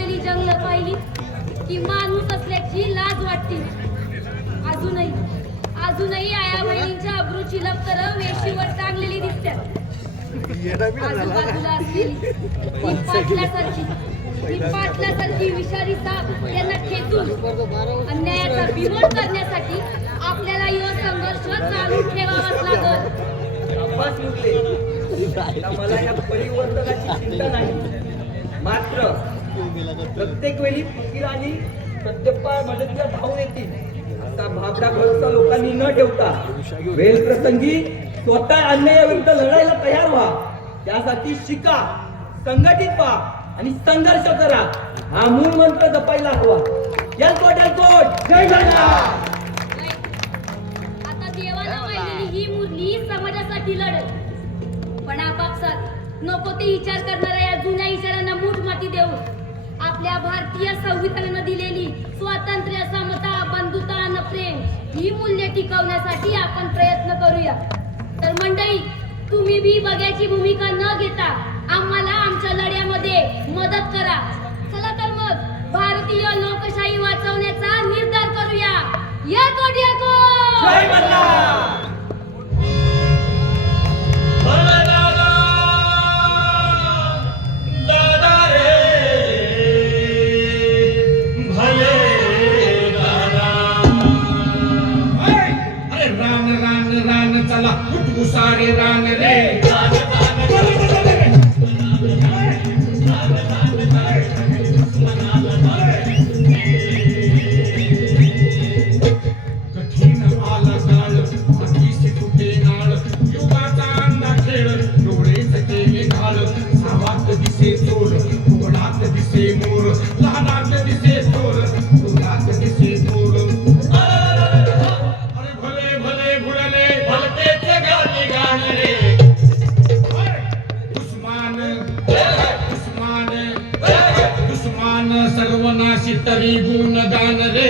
यानं जंगल पाहिली की माणूस असल्याची लाज वाटते. अजूनही अजूनही आया बहिणींच्या अब्रूची लपतर वेशीवर टांगलेली दिसतात. आजूबाजूला असलेली ती पाटलासारखी ही पाटलासारखी विषारी साप यांना खेचून अन्यायाचा करण्यासाठी आपल्याला यो संघर्ष चालू ठेवावाच लागल. मला या परिवर्तनाची चिंता नाही. प्रत्येक वेळी फकीर आणि प्रत्येक मदतीला धावून येतील. असा भाबडा भरोसा लोकांनी न ठेवता वेळ प्रसंगी स्वतः अन्यायाविरुद्ध लढायला तयार व्हा. त्यासाठी शिका संघटित व्हा आणि संघर्ष करा. हा मूळ मंत्र जपायला हवा. जलकोट जलकोट जय जगन्नाथ. आता देवाला वाहिलेली ही मुरली समाजासाठी लढत पण आपापसात नको ते विचार करणाऱ्या या जुन्या विचारांना मूठ माती देऊन. आपल्या भारतीय संविधानानं दिलेली स्वातंत्र्य समता बंधुता आणि प्रेम ही मूल्य टिकवण्यासाठी आपण प्रयत्न करूया. तर मंडळी तुम्ही बी बघ्याची भूमिका न घेता चला उठ सारे रान रे ಸರ್ವನಾಶಿತ ತರಿಗೂ ನಗಾನರೇ